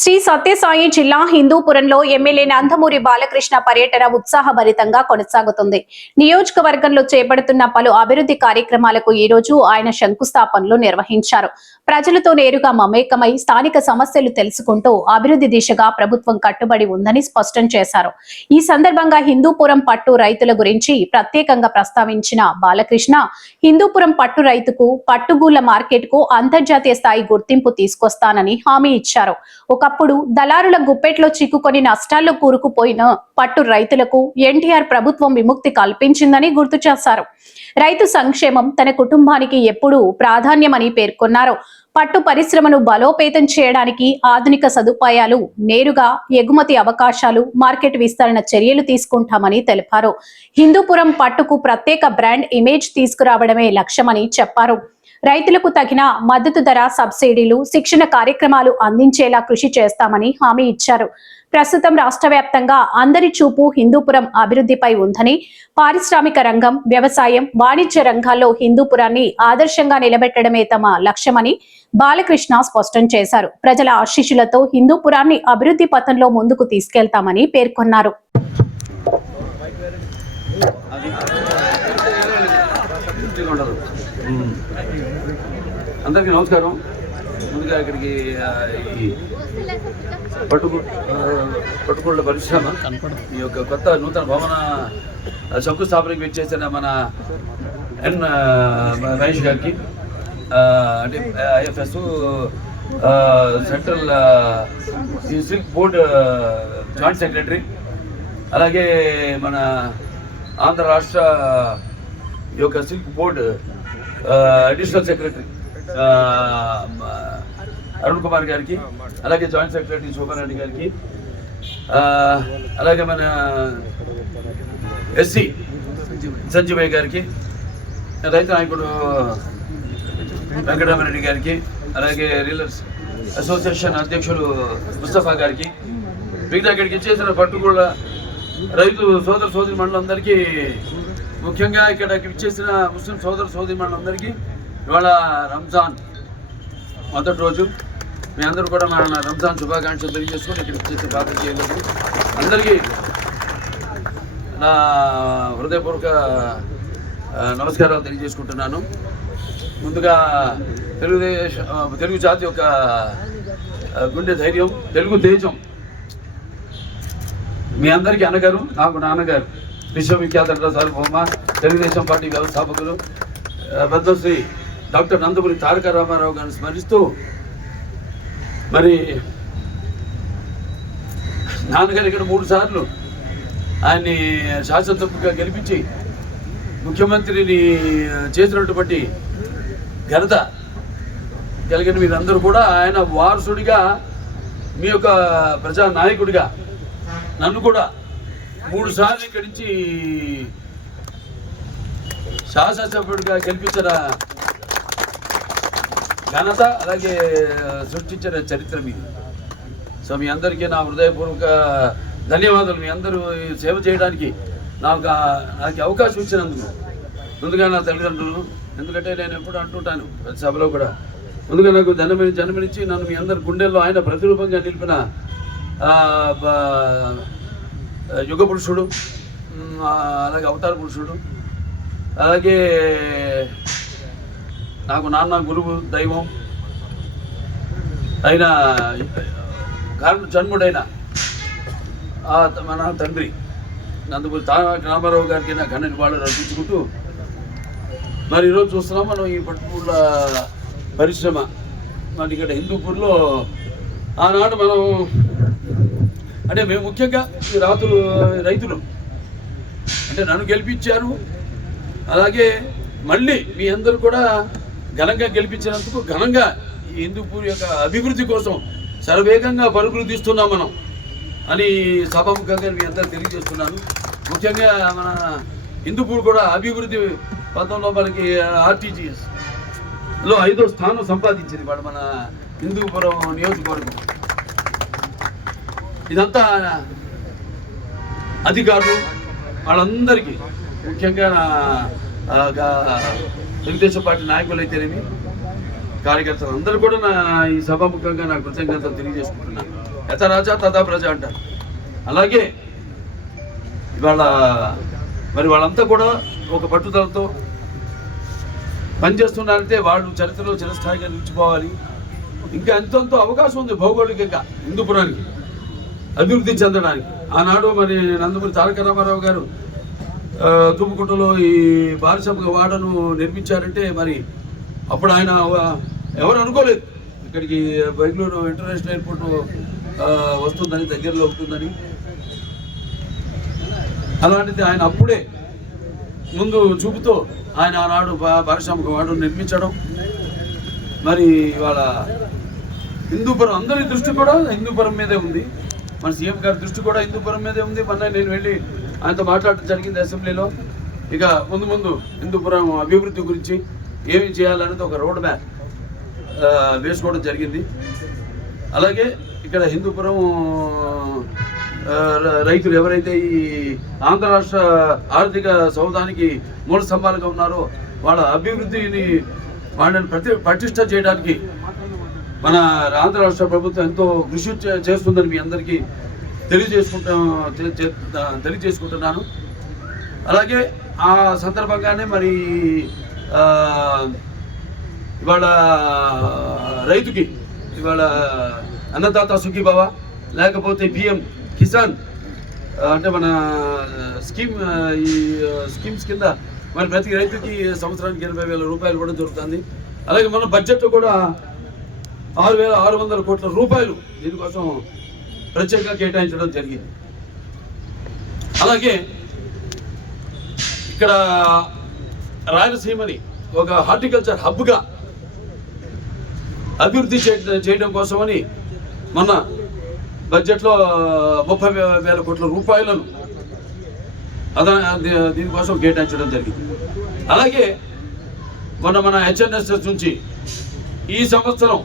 శ్రీ సత్యసాయి జిల్లా హిందూపురంలో ఎమ్మెల్యే నందమూరి బాలకృష్ణ పర్యటన ఉత్సాహభరితంగా కొనసాగుతుంది. నియోజకవర్గంలో చేపడుతున్న పలు అభివృద్ధి కార్యక్రమాలకు ఈ రోజు ఆయన శంకుస్థాపనలు నిర్వహించారు. ప్రజలతో నేరుగా మమేకమై స్థానిక సమస్యలు తెలుసుకుంటూ అభివృద్ధి దిశగా ప్రభుత్వం కట్టుబడి ఉందని స్పష్టం చేశారు. ఈ సందర్భంగా హిందూపురం పట్టు రైతుల గురించి ప్రత్యేకంగా ప్రస్తావించిన బాలకృష్ణ, హిందూపురం పట్టు రైతుకు, పట్టుగూళ్ల మార్కెట్ కు అంతర్జాతీయ స్థాయి గుర్తింపు తీసుకొస్తానని హామీ ఇచ్చారు. ఒకప్పుడు దళారుల గుప్పెట్లో చిక్కుకొని నష్టాల్లో కూరుకుపోయిన పట్టు రైతులకు ఎన్టీఆర్ ప్రభుత్వం విముక్తి కల్పించిందని గుర్తు చేశారు. రైతు సంక్షేమం తన కుటుంబానికి ఎప్పుడూ ప్రాధాన్యమని పేర్కొన్నారు. పట్టు పరిశ్రమను బలోపేతం చేయడానికి ఆధునిక సదుపాయాలు, నేరుగా ఎగుమతి అవకాశాలు, మార్కెట్ విస్తరణ చర్యలు తీసుకుంటామని తెలిపారు. హిందూపురం పట్టుకు ప్రత్యేక బ్రాండ్ ఇమేజ్ తీసుకురావడమే లక్ష్యమని చెప్పారు. రైతులకు తగిన మద్దతు ధర, సబ్సిడీలు, శిక్షణ కార్యక్రమాలు అందించేలా కృషి చేస్తామని హామీ ఇచ్చారు. ప్రస్తుతం రాష్ట్ర వ్యాప్తంగా అందరి చూపు హిందూపురం అభివృద్ధిపై ఉందని, పారిశ్రామిక రంగం, వ్యవసాయం, వాణిజ్య రంగాల్లో హిందూపురాన్ని ఆదర్శంగా నిలబెట్టడమే తమ లక్ష్యమని బాలకృష్ణ స్పష్టం చేశారు. ప్రజల ఆశీస్సులతో హిందూపురాన్ని అభివృద్ధి పథంలో ముందుకు తీసుకెళ్తామని పేర్కొన్నారు. అందరికీ నమస్కారం. ముందుగా ఇక్కడికి పట్టుకోళ్ల పరిశ్రమ ఈ యొక్క కొత్త నూతన భవన శంకుస్థాపనకి వచ్చేసిన మన ఎన్ మహేష్ గారికి, అంటే IFS central silk board joint secretary, అలాగే మన ఆంధ్ర రాష్ట్ర ఈ యొక్క silk board additional secretary Arun Kumar గారికి, అలాగే జాయింట్ సెక్రటరీ శోభారెడ్డి గారికి, అలాగే మన ఎస్సీ సంజీవయ్య గారికి, రైతు నాయకుడు వెంకటరామరెడ్డి గారికి, అలాగే రీలర్స్ అసోసియేషన్ అధ్యక్షులు ముస్తఫా గారికి, మిగతా ఇక్కడికి ఇచ్చేసిన పట్టుకోళ్ల రైతు సోదర సోదరి మండలందరికీ, ముఖ్యంగా ఇక్కడికి ఇచ్చేసిన ముస్లిం సోదర సోదరి మండలందరికీ ఇవాళ రంజాన్ మొదటి రోజు. మీ అందరూ కూడా మన రంజాన్ శుభాకాంక్షలు తెలియజేసుకుని ఇక్కడ ఇచ్చేసి ప్రార్థన చేయలేదు. అందరికీ నా హృదయపూర్వక నమస్కారాలు తెలియజేసుకుంటున్నాను. ముందుగా తెలుగు జాతి యొక్క గుండె ధైర్యం, తెలుగు తేజం మీ అందరికీ అన్నగారు, నాకు నాన్నగారు, విశ్వవిఖ్యాత సార్వభౌమ తెలుగుదేశం పార్టీ వ్యవస్థాపకులు పద్మశ్రీ డాక్టర్ నందమూరి తారక రామారావు గారిని స్మరిస్తూ, మరి నాన్నగారు ఇక్కడ 3 సార్లు ఆయన్ని శాసనసభ్యుడిగా గెలిపించి ముఖ్యమంత్రిని చేసినటువంటి ఘనత కలిగిన మీరందరూ కూడా ఆయన వారసుడిగా, మీ యొక్క ప్రజా నాయకుడిగా నన్ను కూడా 3 సార్లు ఇక్కడి నుంచి శాసనసభ్యుడిగా గెలిపించిన ఘనత, అలాగే సృష్టించిన చరిత్ర మీది. సో మీ అందరికీ నా హృదయపూర్వక ధన్యవాదాలు. మీ అందరూ సేవ చేయడానికి నాకు అవకాశం ఇచ్చినందుకు ముందుగా నా తల్లిదండ్రులు, ఎందుకంటే నేను ఎప్పుడు అంటుంటాను ప్రతి సభలో కూడా, ముందుగా నాకు జన్మనిచ్చి నన్ను మీ అందరి గుండెల్లో ఆయన ప్రతిరూపంగా నిలిపిన యుగ పురుషుడు, అలాగే అవతార పురుషుడు, అలాగే నాకు నాన్న, గురువు, దైవం అయిన కారణ జన్ముడైన మన తండ్రి నందమూరి తారక రామారావు గారికి నా ఘన నివాళులు అర్పించుకుంటూ, మరి ఈరోజు చూస్తున్నాం మనం ఈ పట్టుకూళ్ళ పరిశ్రమ మరి ఇక్కడ హిందూపూర్లో ఆనాడు మనం, అంటే మేము ముఖ్యంగా ఈ రైతులు అంటే నన్ను గెలిపించారు, అలాగే మళ్ళీ మీ అందరూ కూడా ఘనంగా గెలిపించినందుకు ఘనంగా ఈ హిందూపూర్ యొక్క అభివృద్ధి కోసం శరవేగంగా పరుగులు తీస్తున్నాం మనం అని సభాముఖంగా మీ అందరూ తెలియజేస్తున్నాను. ముఖ్యంగా మన హిందూపూర్ కూడా అభివృద్ధి పథంలో మనకి ఆర్టీజీఎస్లో 5వ స్థానం సంపాదించింది వాడు మన హిందూపురం నియోజకవర్గం. ఇదంతా అధికారులు వాళ్ళందరికీ, ముఖ్యంగా తెలుగుదేశం పార్టీ నాయకులు అయితేనేమి, కార్యకర్తలు అందరూ కూడా ఈ సభాముఖంగా నాకు కృతజ్ఞతలు తెలియజేసుకుంటున్నాను. యథ రాజా తథా ప్రజ అంటారు. అలాగే ఇవాళ మరి వాళ్ళంతా కూడా ఒక పట్టుదలతో పనిచేస్తున్నారంటే వాళ్ళు చరిత్రలో చిరస్థాయిగా నిలిచిపోవాలి. ఇంకా ఎంతో అవకాశం ఉంది భౌగోళికంగా హిందూపురానికి అభివృద్ధి చెందడానికి. ఆనాడు మరి నందమూరి తారక రామారావు గారు తుమ్మకుంటలో ఈ పారిశ్రామిక వాడను నిర్మించారంటే మరి అప్పుడు ఆయన ఎవరు అనుకోలేదు ఇక్కడికి బెంగళూరు ఇంటర్నేషనల్ ఎయిర్పోర్ట్ వస్తుందని, దగ్గరలో ఉంటుందని. అలాంటిది ఆయన అప్పుడే ముందు చూపుతో ఆయన ఆనాడు పారిశ్రామిక వాడను నిర్మించడం. మరి ఇవాళ హిందూపురం అందరి దృష్టి కూడా హిందూపురం మీదే ఉంది. మన సీఎం గారి దృష్టి కూడా హిందూపురం మీదే ఉంది. మొన్న నేను వెళ్ళి ఆయనతో మాట్లాడటం జరిగింది అసెంబ్లీలో. ఇక ముందు హిందూపురం అభివృద్ధి గురించి ఏమి చేయాలనేది ఒక రోడ్ మ్యాప్ వేసుకోవడం జరిగింది. అలాగే ఇక్కడ హిందూపురం రైతులు ఎవరైతే ఈ ఆంధ్ర రాష్ట్ర ఆర్థిక సౌధానికి మూల స్తంభాలుగా ఉన్నారో వాళ్ళ అభివృద్ధిని వాళ్ళని పటిష్ట చేయడానికి మన ఆంధ్ర రాష్ట్ర ప్రభుత్వం ఎంతో కృషి చేస్తుందని మీ అందరికీ తెలియజేసుకుంటున్నాను. అలాగే ఆ సందర్భంగానే మరి ఇవాళ రైతుకి ఇవాళ అన్నదాత సుఖీభవ లేకపోతే పిఎం కిసాన్ అంటే మన స్కీమ్ ఈ స్కీమ్స్ కింద మరి ప్రతి రైతుకి సంవత్సరానికి 20,000 రూపాయలు కూడా దొరుకుతుంది. అలాగే మన బడ్జెట్లో కూడా 6,600 కోట్ల రూపాయలు దీనికోసం ప్రత్యేకంగా కేటాయించడం జరిగింది. అలాగే ఇక్కడ రాయలసీమని ఒక హార్టికల్చర్ హబ్గా అభివృద్ధి చేయడం కోసమని మొన్న బడ్జెట్లో 30,000 కోట్ల రూపాయలను దీనికోసం కేటాయించడం జరిగింది. అలాగే మన హెచ్ఎన్ఎస్ఎస్ నుంచి ఈ సంవత్సరం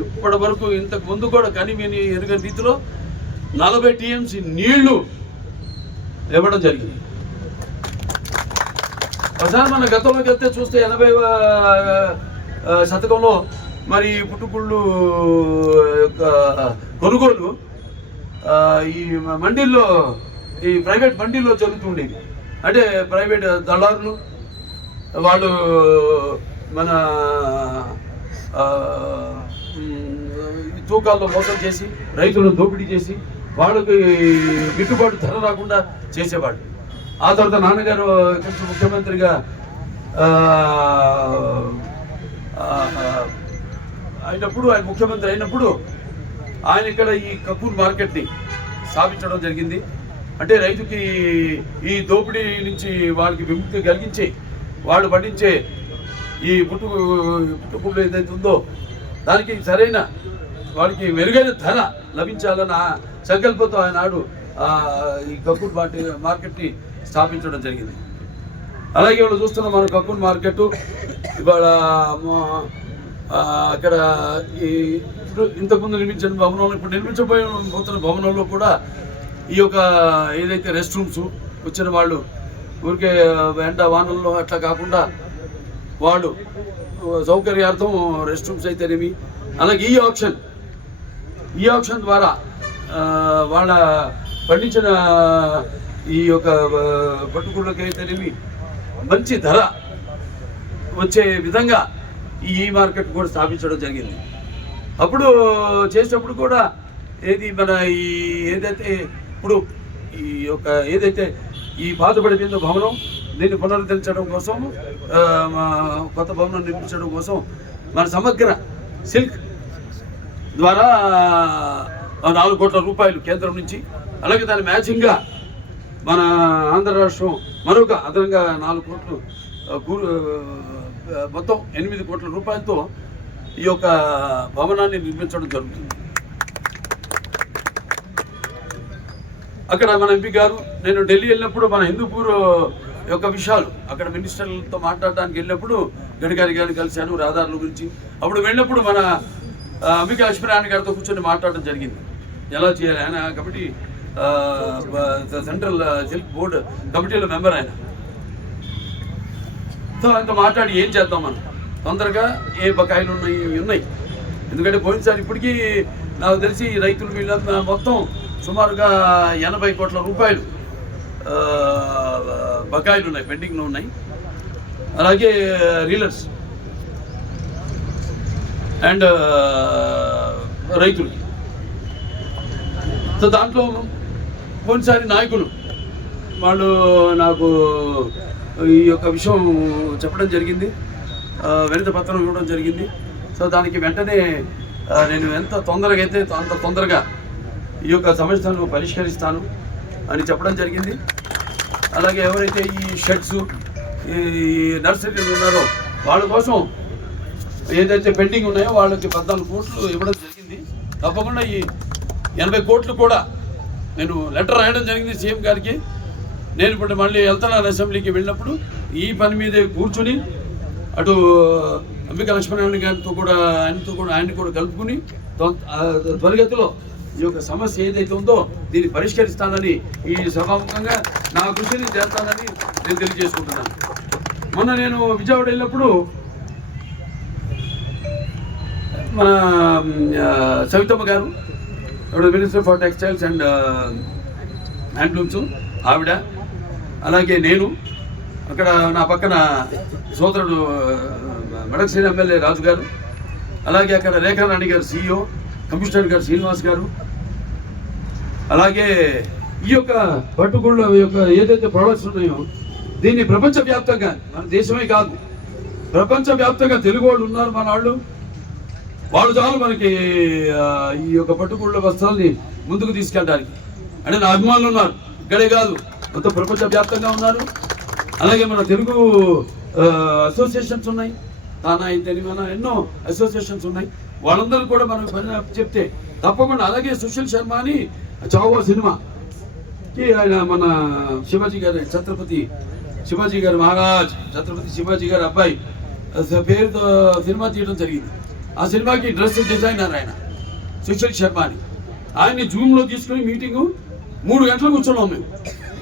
ఇప్పటి వరకు ఇంతకు ముందు కూడా కనివిని ఎరుగని రీతిలో 40 టీఎంసీ నీళ్లు ఇవ్వడం జరిగింది. ఒకసారి మన గతంలోకి వెళ్తే చూస్తే 80వ శతకంలో మరి పుట్టుకుళ్ళు యొక్క కొనుగోలు ఈ మండీల్లో ఈ ప్రైవేట్ మండీల్లో జరుగుతుండేది. అంటే ప్రైవేట్ దళారులు వాళ్ళు మన తూకాల్లో మోసం చేసి రైతులను దోపిడీ చేసి వాళ్ళకి గిట్టుబాటు ధర రాకుండా చేసేవాడు. ఆ తర్వాత నాన్నగారు కొంచెం ముఖ్యమంత్రిగా అయినప్పుడు ఆయన ముఖ్యమంత్రి అయినప్పుడు ఆయన ఇక్కడ ఈ కపూర్ మార్కెట్ని స్థాపించడం జరిగింది. అంటే రైతుకి ఈ దోపిడీ నుంచి వాళ్ళకి విముక్తి కలిగించి వాళ్ళు పండించే ఈ పుట్టుకుళ్ళు ఏదైతే ఉందో దానికి సరైన వాళ్ళకి మెరుగైన ధర లభించాలన్న సంకల్పంతో ఆయనాడు ఈ కపూర్ మార్కెట్ని స్థాపించడం జరిగింది. అలాగే ఇవాళ చూస్తున్నాం మన కపూర్ మార్కెట్ ఇవాళ అక్కడ ఈ ఇప్పుడు ఇంతకుముందు నిర్మించిన భవనంలో ఇప్పుడు నిర్మించబోతున్న భవనంలో కూడా ఈ యొక్క ఏదైతే రెస్ట్ రూమ్స్ వచ్చిన వాళ్ళు ఊరికే ఎండ వానల్లో అట్లా కాకుండా వాళ్ళు సౌకర్యార్థం రెస్ట్ రూమ్స్ అయితేనేమి. అలాగే ఈ ఆప్షన్ ద్వారా వాళ్ళ పండించిన ఈ యొక్క పట్టుకుళ్ళకి అయితేనేమి మంచి ధర వచ్చే విధంగా ఈ మార్కెట్ కూడా స్థాపించడం జరిగింది. అప్పుడు చేసేటప్పుడు కూడా ఏది మన ఈ ఏదైతే ఇప్పుడు ఈ యొక్క ఏదైతే ఈ పాతబడిపోయిందో భవనం దీన్ని పునరుద్ధరించడం కోసం కొత్త భవనం నిర్మించడం కోసం మన సమగ్ర సిల్క్ ద్వారా 4 కోట్ల రూపాయలు కేంద్రం నుంచి, అలాగే దాని మ్యాచింగ్గా మన ఆంధ్ర రాష్ట్రం మరొక అదనంగా 4 కోట్లు మొత్తం 8 కోట్ల రూపాయలతో ఈ యొక్క భవనాన్ని నిర్మించడం జరుగుతుంది. అక్కడ మన ఎంపీ గారు నేను ఢిల్లీ వెళ్ళినప్పుడు మన హిందూపూర్ యొక్క విషయాలు అక్కడ మినిస్టర్లతో మాట్లాడడానికి వెళ్ళినప్పుడు గడ్కరీ గారిని కలిశాను రహదారుల గురించి. అప్పుడు వెళ్ళినప్పుడు మన అంబికా లక్ష్మీనారాయణ గారితో కూర్చొని మాట్లాడడం జరిగింది ఎలా చేయాలి. ఆయన కమిటీ సెంట్రల్ సిల్క్ బోర్డు కమిటీలో మెంబర్ ఆయన. సో ఆయనతో మాట్లాడి ఏం చేద్దాం మనం తొందరగా ఏ బకాయిలు ఉన్నాయి ఎందుకంటే పోయినసారి ఇప్పటికీ నాకు తెలిసి రైతులు వీళ్ళంతా మొత్తం సుమారుగా 80 కోట్ల రూపాయలు బకాయిలు ఉన్నాయి, పెండింగ్లో ఉన్నాయి. అలాగే రీలర్స్ అండ్ రైతులకి. సో దాంట్లో కొన్నిసారి నాయకులు వాళ్ళు నాకు ఈ యొక్క విషయం చెప్పడం జరిగింది, వినతి పత్రం ఇవ్వడం జరిగింది. సో దానికి వెంటనే నేను ఎంత తొందరగా అయితే అంత తొందరగా ఈ యొక్క సమస్యలను పరిష్కరిస్తాను అని చెప్పడం జరిగింది. అలాగే ఎవరైతే ఈ షెడ్స్ ఈ నర్సరీలు ఉన్నారో వాళ్ళ కోసం ఏదైతే పెండింగ్ ఉన్నాయో వాళ్ళకి 14 కోట్లు ఇవ్వడం జరిగింది. తప్పకుండా ఈ 80 కోట్లు కూడా నేను లెటర్ రాయడం జరిగింది సీఎం గారికి. నేను ఇప్పుడు మళ్ళీ వెళ్తున్నాను అసెంబ్లీకి వెళ్ళినప్పుడు ఈ పని మీదే కూర్చుని అటు అంబికా లక్ష్మణారాయణ గారితో కూడా ఆయన్ని కూడా కలుపుకుని త్వరిగతిలో ఈ యొక్క సమస్య ఏదైతే ఉందో దీన్ని పరిష్కరిస్తానని ఈ సభాముఖంగా నా కృషిని చేస్తానని నేను తెలియజేసుకుంటున్నాను. మొన్న నేను విజయవాడ వెళ్ళినప్పుడు మన సవితమ్మ గారు minister for textiles and handlooms ఆవిడ, అలాగే నేను, అక్కడ నా పక్కన సోదరుడు మడకశిర ఎమ్మెల్యే రాజు గారు, అలాగే అక్కడ రేఖారాణి గారు CEO, కమిషనర్ గారు శ్రీనివాస్ గారు, అలాగే ఈ యొక్క పట్టుగుళ్ళ యొక్క ఏదైతే ప్రొడక్ట్స్ ఉన్నాయో దీన్ని ప్రపంచవ్యాప్తంగా, మన దేశమే కాదు ప్రపంచవ్యాప్తంగా తెలుగు వాళ్ళు ఉన్నారు, మన వాళ్ళు చాలు మనకి ఈ యొక్క పట్టుగుళ్ళ వస్త్రాల్ని ముందుకు తీసుకెళ్ళడానికి. అంటే నా అభిమానులు ఉన్నారు, ఇక్కడే కాదు మొత్తం ప్రపంచవ్యాప్తంగా ఉన్నారు. అలాగే మన తెలుగు అసోసియేషన్స్ ఉన్నాయి, తానా ఇంతని మన ఎన్నో అసోసియేషన్స్ ఉన్నాయి. వాళ్ళందరూ కూడా మనకు పని చెప్తే తప్పకుండా. అలాగే సుశీల్ శర్మ అని చావో సినిమాకి ఆయన మన శివాజీ గారి ఛత్రపతి శివాజీ గారు మహారాజ్ ఛత్రపతి శివాజీ గారి అబ్బాయి పేరుతో సినిమా తీయడం జరిగింది. ఆ సినిమాకి డ్రెస్ డిజైనర్ ఆయన సుశీల్ శర్మ అని. ఆయన్ని జూమ్లో తీసుకుని మీటింగు 3 గంటలు కూర్చున్నాం మేము.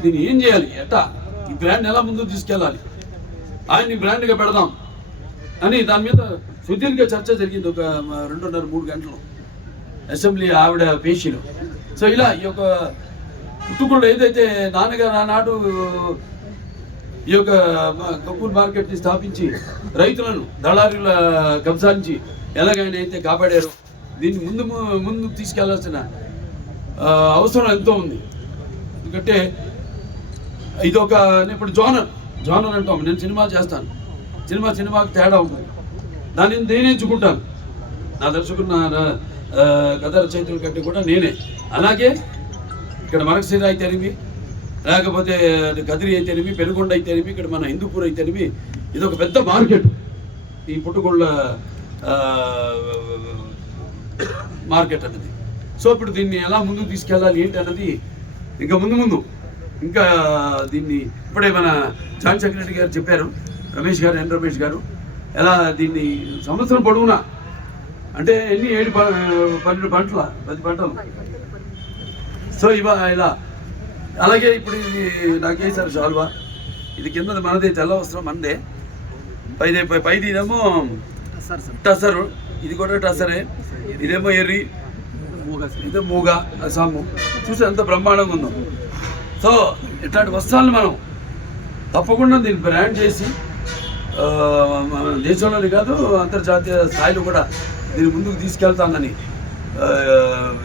దీన్ని ఏం చేయాలి, ఎట్టా ఈ బ్రాండ్ ఎలా ముందుకు తీసుకెళ్ళాలి, ఆయన్ని బ్రాండ్గా పెడదాం అని దాని మీద సుదీర్ఘ చర్చ జరిగింది. ఒక 2.5-3 గంటలు అసెంబ్లీ ఆవిడ పేషీలో. సో ఇలా ఈ యొక్క పుట్టుకుళ్ళు ఏదైతే నాన్నగారు ఆనాడు ఈ యొక్క కపూర్ మార్కెట్ని స్థాపించి రైతులను దళారుల కబ్జా నుంచి ఎలాగైనా అయితే కాపాడారు, దీన్ని ముందుకు తీసుకెళ్లాల్సిన అవసరం ఎంతో ఉంది. ఎందుకంటే ఇది ఒక ఇప్పుడు జోనర్ అంటాం. నేను సినిమా చేస్తాను, సినిమాకి తేడా ఉంటుంది, దాన్ని నేను ఎంచుకుంటాను. నా దర్శకుడు కథ రచయితల కంటే కూడా నేనే. అలాగే ఇక్కడ మరకశిర అయితేనేమి, లేకపోతే కదిరి అయితేనేమి, పెనుగొండ అయితేనేమి, ఇక్కడ మన హిందూపూర్ అయితేనేమి, ఇది ఒక పెద్ద మార్కెట్ ఈ పుట్టుగొళ్ళ మార్కెట్ అన్నది. సో ఇప్పుడు దీన్ని ఎలా ముందుకు తీసుకెళ్ళాలి ఏంటి అన్నది ఇంకా ముందు ఇంకా దీన్ని ఇప్పుడే మన జాయింట్ సెక్రటరీ గారు చెప్పారు, రమేష్ గారు ఎలా దీన్ని సంవత్సరం పొడవునా, అంటే ఎన్ని 7-12 పంటలు 10 పంటలు. సో ఇలా అలాగే ఇప్పుడు ఇది నాకేసారు షాల్వా, ఇది కింద మనదే, తెల్ల వస్త్రం మనదే, పైది ఇదేమో టసరు, ఇది కూడా టసరే, ఇదేమో ఎర్రి, ఇదే మూగ అసాము. చూసి ఎంత బ్రహ్మాండంగా ఉందో. సో ఇట్లాంటి వస్త్రాలను మనం తప్పకుండా దీన్ని బ్రాండ్ చేసి మన దేశంలోనే కాదు అంతర్జాతీయ స్థాయిలో కూడా దీన్ని ముందుకు తీసుకెళ్తానని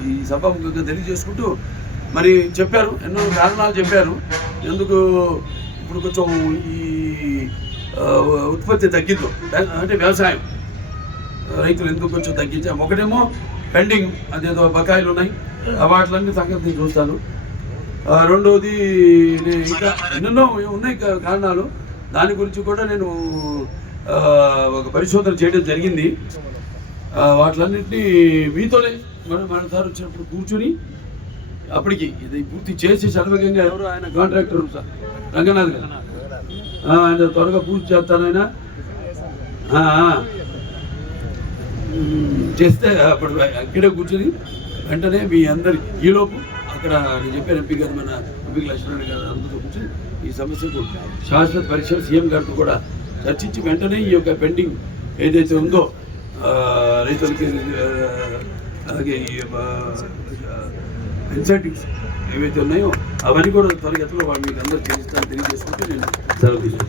ఈ సభాముఖంగా తెలియజేసుకుంటూ, మరి చెప్పారు, ఎన్నో కారణాలు చెప్పారు ఎందుకు ఇప్పుడు కొంచెం ఈ ఉత్పత్తి తగ్గిందో, అంటే వ్యవసాయం రైతులు ఎందుకు కొంచెం తగ్గించాము. ఒకటేమో పెండింగ్ అదేదో బకాయిలు ఉన్నాయి, వాటిలన్నీ సంగతి చూస్తాను. రెండవది ఇంకా ఎన్నెన్నో ఉన్నాయి కారణాలు, దాని గురించి కూడా నేను ఒక పరిశోధన చేయడం జరిగింది. వాటిలన్నింటినీ మీతోనే మన సార్ వచ్చినప్పుడు కూర్చుని అప్పటికి ఇది పూర్తి చేసి సర్వగంగా ఎవరు ఆయన కాంట్రాక్టర్ సార్ రంగనాథ్ గారు, ఆయన త్వరగా పూర్తి చేస్తాను ఆయన చేస్తే అప్పుడు అక్కడే కూర్చొని వెంటనే మీ అందరి ఈలోపు అక్కడ నేను చెప్పాను ఎంపీ గారు మన ఎంపీ లక్ష్మణ్ గారు అందరితో కూర్చొని ఈ సమస్యకు శాశ్వత పరిష్కారం సీఎం గారితో కూడా చర్చించి వెంటనే ఈ యొక్క పెండింగ్ ఏదైతే ఉందో రైతులకి అలాగే ఈ ఇన్సెంటివ్స్ ఏవైతే ఉన్నాయో అవన్నీ కూడా త్వరగతిలో వాళ్ళు మీకు అందరూ చేస్తారని తెలియజేసుకుంటూ నేను సెలవు తీసుకుంటాను.